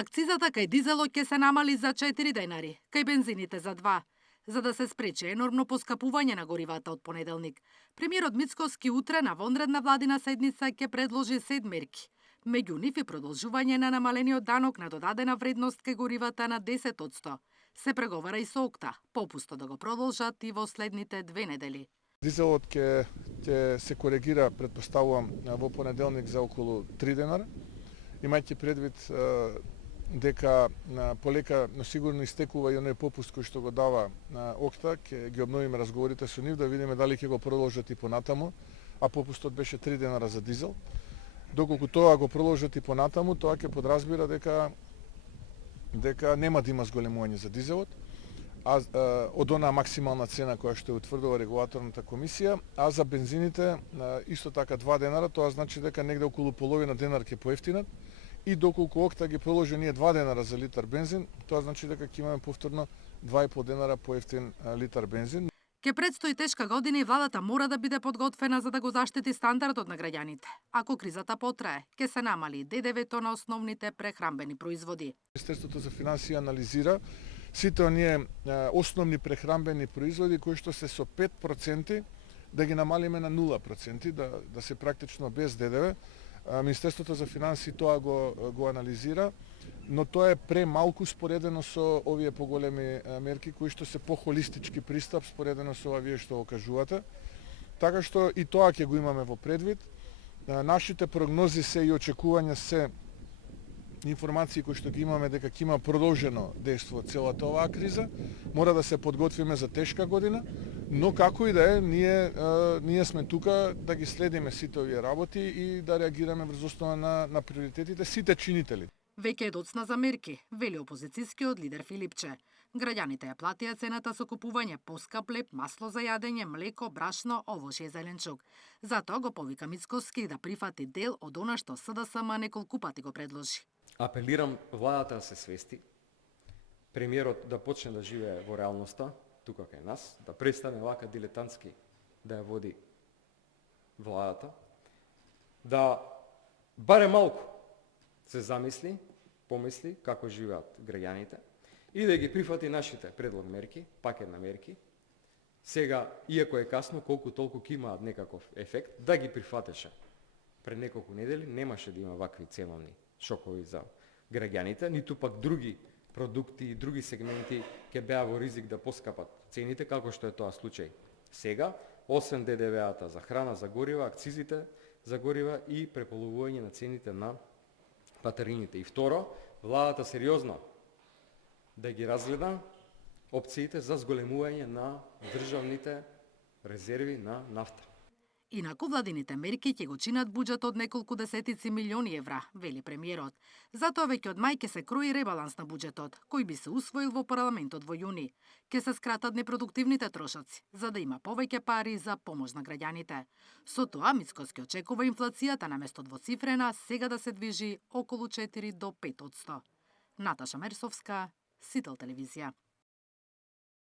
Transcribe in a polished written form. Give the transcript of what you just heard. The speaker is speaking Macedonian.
Акцизата кај дизелот ќе се намали за 4 денари, кај бензините за 2, за да се спречи енормно поскапување на горивата од понеделник. Премиерот Мицкоски утре на вонредна владина седница ќе предложи 7 мерки. Меѓу нив и продолжување на намалениот данок на додадена вредност кај горивата на 10%. Се преговара и со ОКТА, попусто да го продолжат и во следните 2 недели. Дизелот ќе се коригира, предпоставувам, во понеделник за околу 3 денара. Имајќи предвид дека полека, но сигурно истекува и оној попуст кој што го дава ОКТА, ќе ги обновиме разговорите со нив да видиме дали ќе го продолжат и понатаму, а попустот беше 3 денара за дизел. Доколку тоа го продолжат и понатаму, тоа ќе подразбира дека нема да има зголемување за дизелот, од онаа максимална цена која што утврдува регулаторната комисија, а за бензините исто така 2 денара, тоа значи дека негде околу половина денар ќе поевтинат, и доколку ОКТА ги продолжи ние 2 денара за литар бензин, тоа значи дека ќе имаме повторно 2,5 денара поевтин литар бензин. Ке предстои тешка година и владата мора да биде подготвена за да го заштити стандардот на граѓаните. Ако кризата потрае, ке се намали ДДВ-то на основните прехранбени производи. Министерството за финансии анализира сите оние основни прехранбени производи кои што се со 5% да ги намалиме на 0%, да се практично без ДДВ. Министерството за финансии тоа го анализира, но тоа е премалку споредено со овие поголеми мерки кои што се похолистички пристап споредено со ова вие што го кажувате. Така што и тоа ќе го имаме во предвид. Нашите прогнози се и очекувања се информации кои што ги имаме дека ќе има продолжено дејство целата оваа криза. Мора да се подготвиме за тешка година, но како и да е, ние сме тука да ги следиме сите овие работи и да реагираме врз основа на приоритетите сите чинители. Веќе е доцна за мерки, вели опозицијскиот лидер Филипче. Граѓаните ја платија цената со купување поскап леп, масло за јадење, млеко, брашно, овошје и зеленчук. Затоа го повика Мицкоски да прифати дел од она што СДСМ неколку пати го предложи. Апелирам владата да се свести, премиерот да почне да живее во реалноста, тука кај нас, да престане вака дилетантски да ја води владата, да баре малку се замисли, помисли како живеат граѓаните и да ги прифати нашите предлог мерки, пакет на мерки. Сега, иако е касно, колку толку ќе имаат некаков ефект, да ги прифатеше. Пред неколку недели немаше да има вакви ценовни шокови за граѓаните, ниту пак други продукти и други сегменти ќе беа во ризик да поскапат цените, како што е тоа случај сега, освен ДДВ-ата за храна, за горива, акцизите за горива и преполовување на цените на патарините. И второ, владата сериозно да ги разгледа опциите за зголемување на државните резерви на нафта. Инаку владините мерки ќе го чинат буџет од неколку десетици милиони евра, вели премиерот. Затоа веќе од мај ќе се крои ребаланс на буџетот, кој би се усвоил во парламентот во јуни. Ќе се скратат непродуктивните трошоци, за да има повеќе пари за помош на граѓаните. Со тоа Мицкоски очекува инфлацијата наместо двоцифрена сега да се движи околу 4 до 5%. Наташа Мерсовска, Сител телевизија.